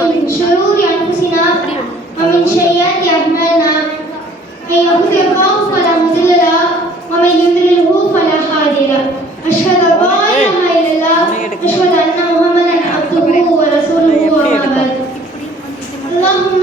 من شرور أنفسنا ومن سيئات أعمالنا من يهده الله فلا مضل له ومن يضلله فلا هادي له أشهد أن لا إله إلا الله أشهد أن محمدا عبده ورسوله وما بعد اللهم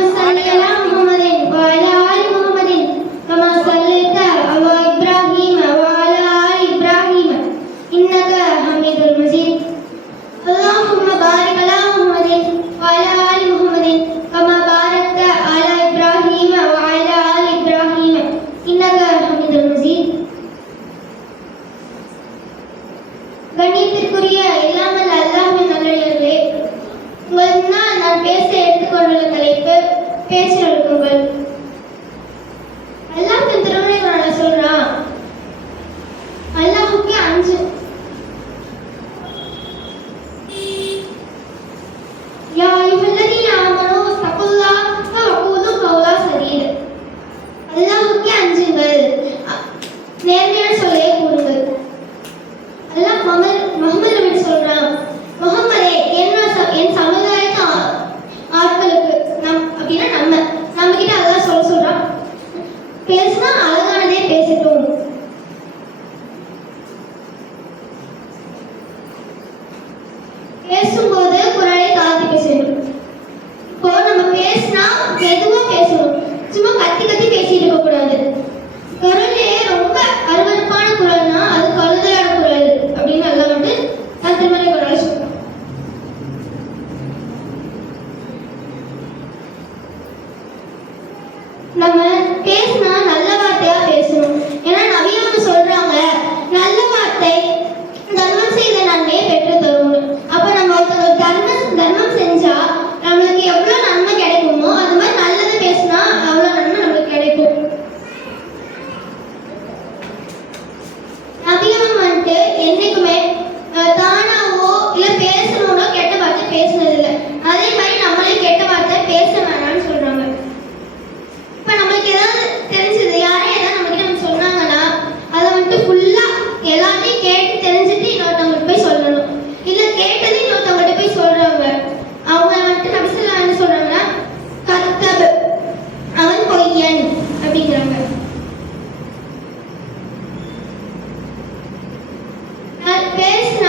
பேச்சொழுக்குங்கள் அல்லாஹ் தன் திருமணங்களை சொல்றான் அல்லாஹுக்கு அஞ்சு. அஞ்சுங்கள். நேர்மையான சொல்லையே கூறுங்கள். அதெல்லாம் முகமது முகமது நபி சொல்றான் Esse é ¿Qué? es